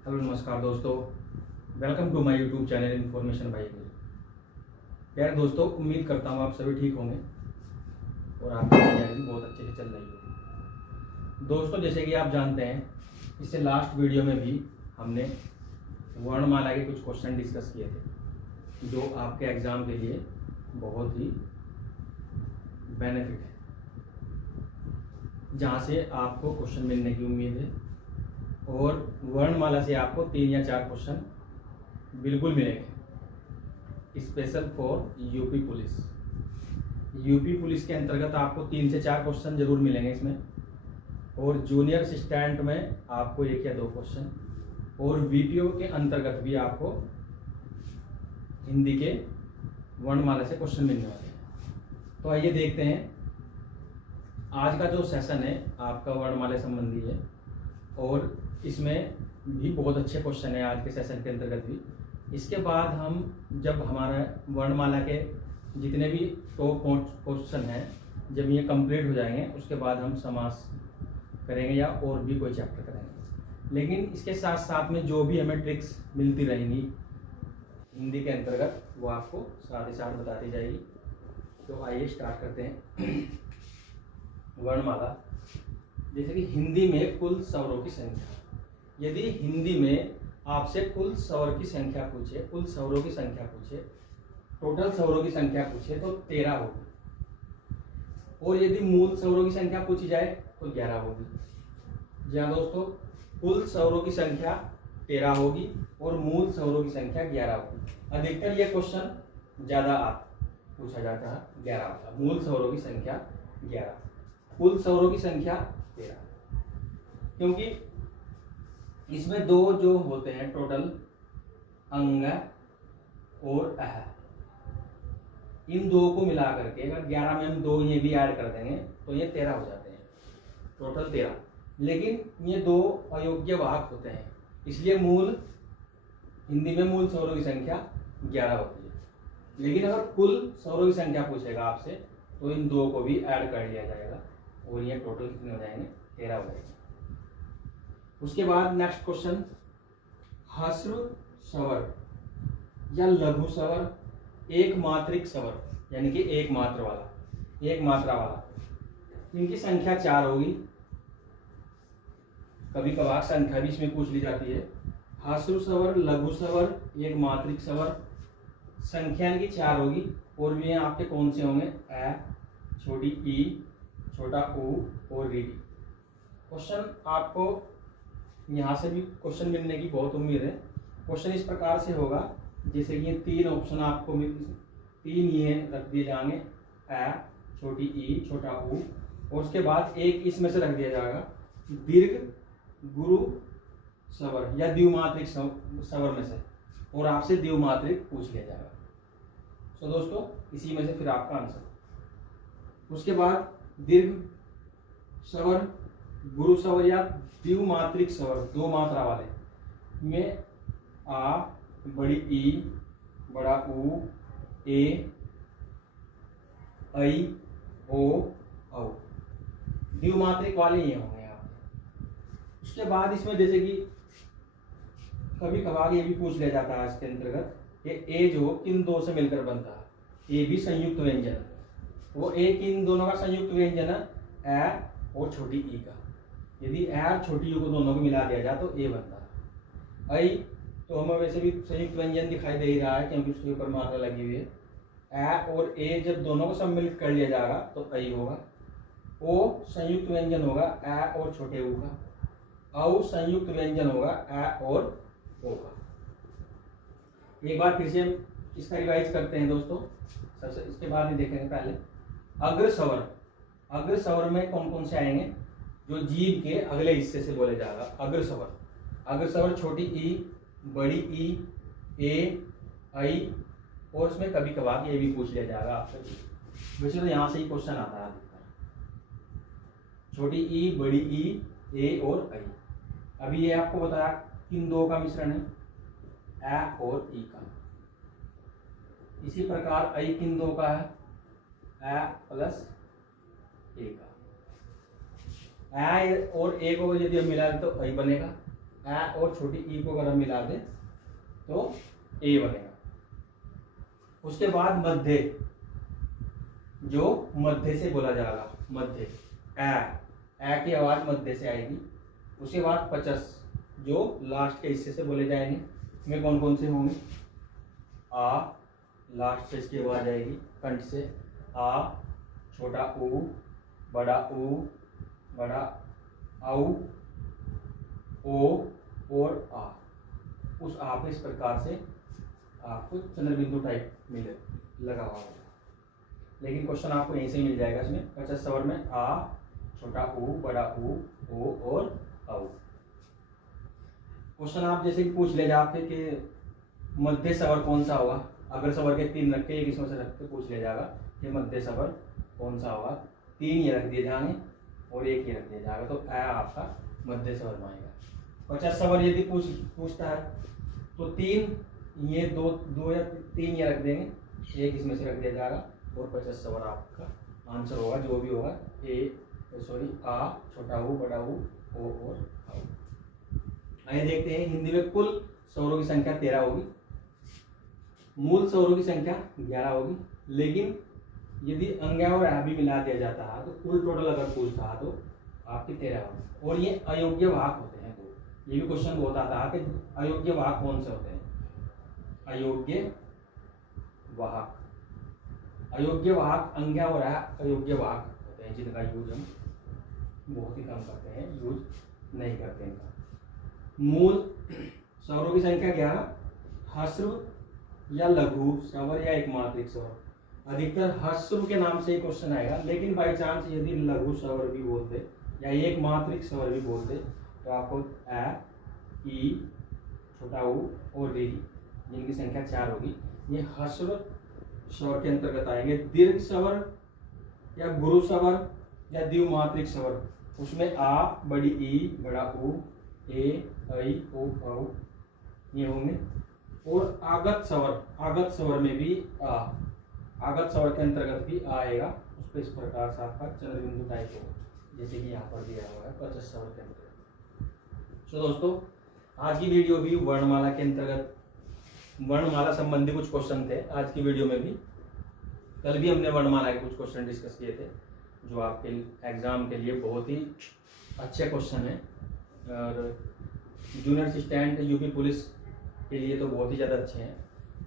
Hello नमस्कार दोस्तों, welcome to my YouTube channel information by. प्यारे दोस्तों, उम्मीद करता हूँ आप सभी ठीक होंगे और आपकी तैयारी भी बहुत अच्छे से चल रही होगी। दोस्तों, जैसे कि आप जानते हैं, इससे लास्ट वीडियो में भी हमने वर्णमाला के कुछ क्वेश्चन डिस्कस किए थे जो आपके एग्ज़ाम के लिए बहुत ही बेनिफिट है, जहाँ से आपको क्वेश्चन मिलने की उम्मीद है और वर्णमाला से आपको 3 या 4 क्वेश्चन बिल्कुल मिलेंगे। Special for UP police. UP police के अंतर्गत आपको 3 से 4 क्वेश्चन जरूर मिलेंगे इसमें, और जूनियर असिस्टेंट में आपको 1 या 2 क्वेश्चन, और वीपीओ के अंतर्गत भी आपको हिंदी के वर्णमाला से क्वेश्चन मिलने वाले हैं। तो आइए देखते हैं, आज का जो सेशन है आपका वर्णमाला संबंधी है और इसमें भी बहुत अच्छे क्वेश्चन है आज के सेशन के अंतर्गत भी। इसके बाद हम जब हमारा वर्णमाला के जितने भी टॉप क्वेश्चन हैं, जब ये कंप्लीट हो जाएंगे, उसके बाद हम समास करेंगे या और भी कोई चैप्टर करेंगे। लेकिन इसके साथ साथ में जो भी हमें ट्रिक्स मिलती रहेंगी हिंदी के अंतर्गत, वो आपको साथ ही साथ बताती जाएगी। तो आइए स्टार्ट करते हैं। वर्णमाला, जैसे कि हिंदी में कुल स्वरों की संख्या। यदि हिंदी में आपसे कुल स्वर की संख्या पूछे, कुल स्वरों की संख्या पूछे, टोटल स्वरों की संख्या पूछे तो 13 होगी, और यदि मूल स्वरों की संख्या पूछी जाए तो 11 होगी। जी हाँ दोस्तों, कुल स्वरों की संख्या 13 होगी और मूल स्वरों की संख्या 11 होगी। अधिकतर ये क्वेश्चन ज़्यादा पूछा जाता है 11 का। मूल स्वरों की संख्या 11, कुल स्वरों की संख्या 13, क्योंकि इसमें 2 जो होते हैं टोटल, अंग और अह, इन 2 को मिला करके अगर 11 में हम 2 ये भी ऐड कर देंगे तो ये 13 हो जाते हैं, टोटल 13। लेकिन ये 2 अयोग्य वाहक होते हैं, इसलिए मूल हिंदी में मूल स्वरों की संख्या 11 होती है। लेकिन अगर कुल स्वरों की संख्या पूछेगा आपसे तो इन 2 को भी ऐड कर लिया जाएगा और ये टोटल कितने हो जाएंगे, 13 हो जाएंगे। उसके बाद नेक्स्ट क्वेश्चन, ह्रस्व स्वर या लघु स्वर, एक मात्रिक स्वर यानी कि एक मात्रा वाला, इनकी संख्या 4 होगी। कभी कभार संख्या भी इसमें पूछ ली जाती है। ह्रस्व स्वर, लघु स्वर, एक मात्रिक स्वर, संख्या इनकी 4 होगी। और भी आपके कौन से होंगे, ए, छोटी ई, छोटा ऊ और रीडी। क्वेश्चन आपको यहाँ से भी क्वेश्चन मिलने की बहुत उम्मीद है। क्वेश्चन इस प्रकार से होगा, जैसे कि ये 3 ऑप्शन आपको 3 ये रख दिए जाएंगे, ए, छोटी ई, छोटा ऊ, और उसके बाद एक इसमें से रख दिया जाएगा दीर्घ गुरु स्वर या द्विमात्रिक स्वर में से, और आपसे द्विमात्रिक पूछ लिया जाएगा। तो दोस्तों, इसी में से फिर आपका आंसर। उसके बाद दीर्घ स्वर, गुरु स्वर या द्विमात्रिक स्वर, 2 मात्रा वाले में आ, बड़ी ई, बड़ा ऊ, ए, ऐ, ओ, औ, द्विमात्रिक वाले ये होंगे आपके। उसके बाद इसमें जैसे कि कभी कभार ये भी पूछ लिया जाता है इसके अंतर्गत कि ए जो किन 2 से मिलकर बनता है, ए भी संयुक्त व्यंजन, वो ए किन दोनों का संयुक्त व्यंजन है, ए और छोटी ई का। यदि ए और छोटी यू को दोनों को मिला दिया जाए तो ए बनता है। ऐ तो हमें वैसे भी संयुक्त व्यंजन दिखाई दे ही रहा है क्योंकि उसके ऊपर मात्रा लगी हुई है। ए और ए जब दोनों को सम्मिलित कर लिया जाएगा तो ऐ होगा। ओ संयुक्त व्यंजन होगा ए और छोटे ऊ का। औ संयुक्त व्यंजन होगा ए और ओ का। एक बार फिर से इसका रिवाइज करते हैं दोस्तों। सबसे इसके बाद ही देखेंगे पहले अग्र स्वर। अग्र स्वर में कौन कौन से आएंगे, जो जीभ के अगले हिस्से से बोले जाएगा अग्र स्वर। अग्र स्वर छोटी ई, बड़ी ई, ए, ऐ, और उसमें कभी कभार ये भी पूछ लिया जाएगा आपसे। वैसे तो यहाँ से ही क्वेश्चन आता है, छोटी ई, बड़ी ई, ए और ऐ। अभी ये आपको बताया किन 2 का मिश्रण है, ए और ई का। इसी प्रकार ऐ किन 2 का है, ए प्लस ए का। ए और ए को यदि हम मिला तो ऐ बनेगा, ए और छोटी ई को अगर हम मिला दें तो ए बनेगा। उसके बाद मध्य, जो मध्य से बोला जाएगा, मध्य ए की आवाज मध्य से आएगी। उसके बाद 50 जो लास्ट के हिस्से से बोले जाएंगे, में कौन कौन से होंगे, आ लास्ट से इसकी आवाज आएगी कंठ से, आ, छोटा ऊ, बड़ा ऊ, बड़ा औ, ओ और आ। उस आ पे इस प्रकार से आपको चंद्रबिंदु टाइप मिले लगा हुआ होगा। लेकिन क्वेश्चन आपको यहीं से मिल जाएगा। इसमें 50 स्वर में आ, छोटा ऊ, बड़ा ऊ, ओ और औ। क्वेश्चन आप जैसे कि पूछ ले जाते कि मध्य स्वर कौन सा होगा, अगर स्वर के 3 रख के एक इसमें से रख के पूछ ले जाएगा कि मध्य स्वर कौन सा होगा, 3 ये रख दिए जाएंगे और 1 ये रख दिया जाएगा, तो ए आपका मध्य स्वर में आएगा। 50 स्वर यदि पूछता है तो 3 ये दो या 3 ये रख देंगे, 1 इसमें से रख दिया जाएगा और 50 स्वर आपका आंसर होगा, जो भी होगा आ, छोटा ऊ, बड़ा ऊ, ओ और औ। आइए देखते हैं हिंदी में कुल स्वरों की संख्या 13 होगी, मूल स्वरों की संख्या 11 होगी। लेकिन यदि अंग्या और आ भी मिला दिया जाता है तो कुल टोटल अगर पूछता है तो आपकी 13 होगी। और ये अयोग्य वाहक होते हैं, तो ये भी क्वेश्चन बहुत आता है कि अयोग्य वाहक कौन से होते हैं। अयोग्य वाहक, अयोग्य वाहक अंग्या और आ अयोग्य वाहक होते हैं, जिनका यूज हम बहुत ही कम करते हैं, यूज नहीं करते इनका। मूल स्वरों की संख्या 11, ह्रस्व या लघु स्वर या एकमात्रिक स्वर। अधिकतर ह्रस्व के नाम से ही क्वेश्चन आएगा, लेकिन बाई चांस यदि लघु स्वर भी बोलते या एकमात्रिक स्वर भी बोलते तो आपको ए, ई, छोटा ऊ और री, जिनकी संख्या 4 होगी, ये ह्रस्व स्वर के अंतर्गत आएंगे। दीर्घ स्वर या गुरु स्वर या द्विमात्रिक स्वर, उसमें आ, बड़ी ई, बड़ा ऊ, ए, ऐ, ओ, औ ये होंगे। और आगत स्वर में भी आ, आगत स्वर के अंतर्गत भी आएगा, उस पर इस प्रकार से आपका चंद्रबिंदु टाइप होगा, जैसे कि यहाँ पर दिया हुआ है 50 स्वर के अंतर्गत। तो दोस्तों आज की वीडियो भी वर्णमाला के अंतर्गत, वर्णमाला संबंधी कुछ क्वेश्चन थे आज की वीडियो में भी। कल भी हमने वर्णमाला के कुछ क्वेश्चन डिस्कस किए थे, जो आपके एग्जाम के लिए बहुत ही अच्छे क्वेश्चन हैं, और जूनियर असिस्टेंट यूपी पुलिस के लिए तो बहुत ही ज़्यादा अच्छे हैं।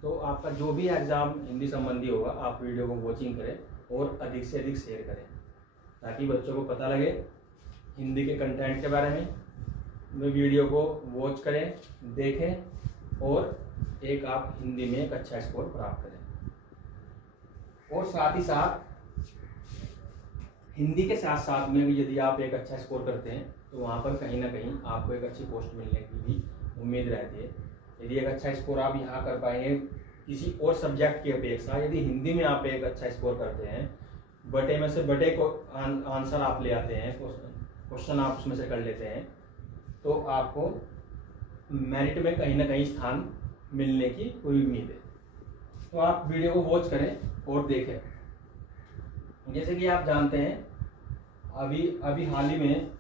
तो आपका जो भी एग्ज़ाम हिंदी संबंधी होगा, आप वीडियो को वॉचिंग करें और अधिक से अधिक शेयर करें, ताकि बच्चों को पता लगे हिंदी के कंटेंट के बारे में। वीडियो को वॉच करें, देखें और एक आप हिंदी में एक अच्छा स्कोर प्राप्त करें। और साथ ही साथ हिंदी के साथ साथ में भी यदि आप एक अच्छा स्कोर करते हैं तो वहाँ पर कहीं ना कहीं आपको एक अच्छी पोस्ट मिलने की भी उम्मीद रहती है। यदि एक अच्छा स्कोर आप यहाँ कर पाएंगे किसी और सब्जेक्ट की अपेक्षा, यदि हिंदी में आप एक अच्छा स्कोर करते हैं, बटे में से बटे को आंसर आप ले आते हैं, क्वेश्चन आप उसमें से कर लेते हैं, तो आपको मेरिट में कहीं ना कहीं स्थान मिलने की पूरी उम्मीद है। तो आप वीडियो को वॉच करें और देखें। जैसे कि आप जानते हैं अभी हाल ही में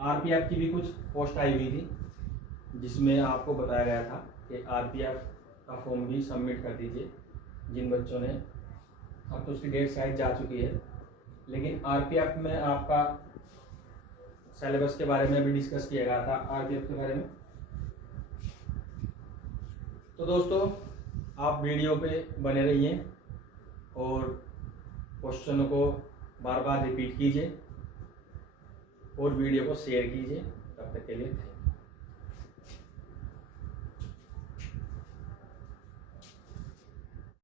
आरपीएफ की भी कुछ पोस्ट आई हुई थी, जिसमें आपको बताया गया था कि आरपीएफ का फॉर्म भी सबमिट कर दीजिए। जिन बच्चों ने, अब तो उसकी डेट शायद जा चुकी है, लेकिन आरपीएफ में आपका सिलेबस के बारे में भी डिस्कस किया गया था, आरपीएफ के बारे में। तो दोस्तों आप वीडियो पे बने रहिए और क्वेश्चनों को बार बार रिपीट कीजिए और वीडियो को शेयर कीजिए। तब तक के लिए